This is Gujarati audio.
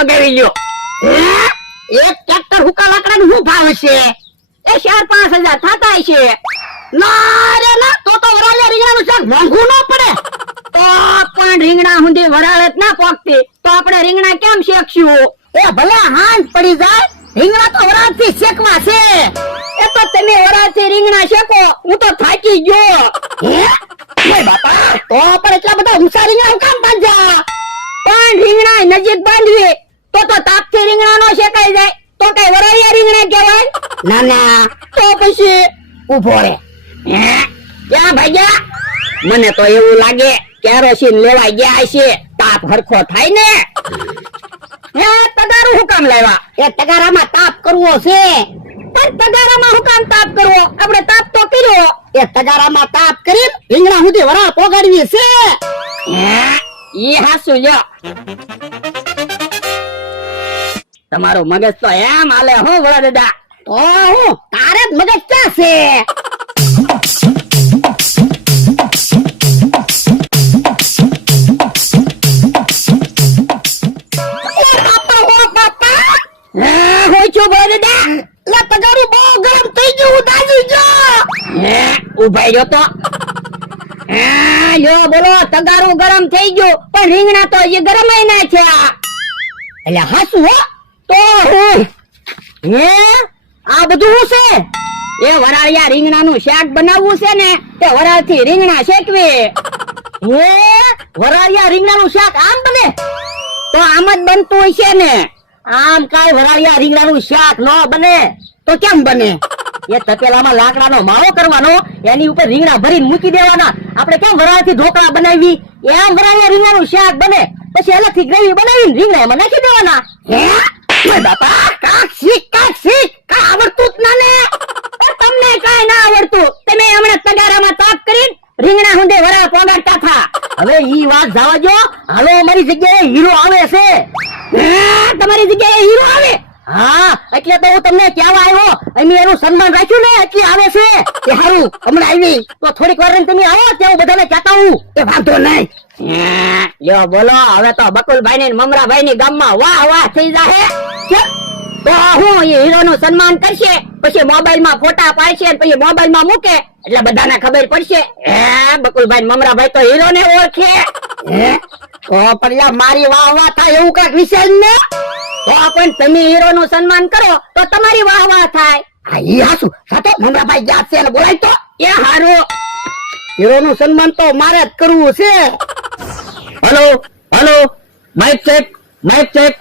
મગાવી લ્યો. એક ટ્રેક્ટર હુકા લાકડાનું શું ભાવ છે? એ 4-5 હજાર થતા છે. ના રે ના, તો વરાળિયા રીંગણાનું શાક મોંઘું ન પડે. તો પણ રીંગણા સુધી વરાળ જ ના પોકતી તો આપણે રીંગણા કેમ શેકશું? એ ભલે હાંજ પડી જાય, રીંગણા તો વરાળથી શેકવા છે. એ તો તમે વરાળથી રીંગણા શેકો, હું તો થાકી ગયો. હે ઓય બાપા, તો પણ એટલા બધા ઊંચા રીંગણા હું કામ બાંધ્યા? પણ રીંગણા નજીક બાંધવી તો તાપથી રીંગણા નો શેકાઈ જાય તો કઈ વરાળિયા રીંગણા કહેવાય? ના ના, તો પછી ઉભો રે. ક્યાં ભાગ્યા? મને તો એવું લાગે કેરોસીન લેવા ગયા છે. તાપ હરખો થાય ને. હે તગારું હું કામ લાવ્યા? એ તગારામાં તાપ કરવો છે. પણ તગારામાં હું કામ તાપ કરવો? આપણે તાપ તો કર્યો. એ તગારામાં તાપ કરી રીંગણા સુધી વરાળ પોગાડવી છે. ઈ હાસુ જો. તમારું મગજ તો એમ હાલે હું વડા દાદા? તો હું તારે જ મગજ ક્યાં છે? ઉભાઈ ગયો તો. યો બોલો, તગારું ગરમ થઈ ગયું પણ રીંગણા તો હજી ગરમ ના છે. એટલે હાસુ હો. તો હું આ બધું શું છે? એ વરાળિયા રીંગણાનું શાક બનાવવું છે ને તે વરાળથી રીંગણા શેકવી. વરાળિયા રીંગણાનું શાક આમ બને? તો આમ જ બનતું હોય છે ને. આમ કાઈ વરાળિયા રીંગણાનું શાક ન બને. તો કેમ બને? એ તપેલામાં લાકડાનો માવો કરવાનો, એની ઉપર રીંગણા ભરીને મૂકી દેવાના. આપણે કેમ વરાળથી ઢોકળા બનાવી એમ વરાળિયા રીંગણાનું શાક બને. પછી અલગથી ગ્રેવી બનાવીને રીંગણા એમાં નાખી દેવાના. હે બાપા, કાક શીખ કા આવડતું જ ના ને. તમને કાઈ ના આવડતું. તમે હમણાં તગારામાં તાપ કરીને રીંગણા હુંદે વરાળ પોગાડતા થા. હવે ઈ વાત જવા જો. હાલો, અમારી જગ્યાએ હીરો આવે છે. તમારી જગ્યાએ હીરો આવે? હા, એટલે તો હું તમને કહેવા આવ્યો. અમે એનું સન્માન રાખ્યું ને એટલે આવે છે. કે હારું, હમણાં આવી તો થોડીક વાર તમે આવો ત્યાં હું બધાને કહેતા હું. એ વાંધો નહીં. યો બોલો, હવે તો બકુલભાઈ ને મમરાભાઈ ની ગામમાં વાહ વાહ થઈ જાહે. તો હું એ હીરો નું સન્માન કરશે, પછી મોબાઈલ માં ફોટા પાડશે, પછી મોબાઈલ માં મૂકે એટલે બધાને ખબર પડશે. બકુલભાઈ મમરાભાઈ તો હીરો ને ઓળખે. તો પણ મારી વાહ વાહ થાય એવું કઈક વિષય ને. તો પણ તમે હીરો નું સન્માન કરો તો તમારી વાહ વાહ થાય. હા, ઈ હાસુ. સાતો મમરાભાઈ યાદ છે ને, બોલાય તો. એ હારું. હીરો નું સન્માન તો મારે જ કરવું છે. Hello hello, mic check mic check.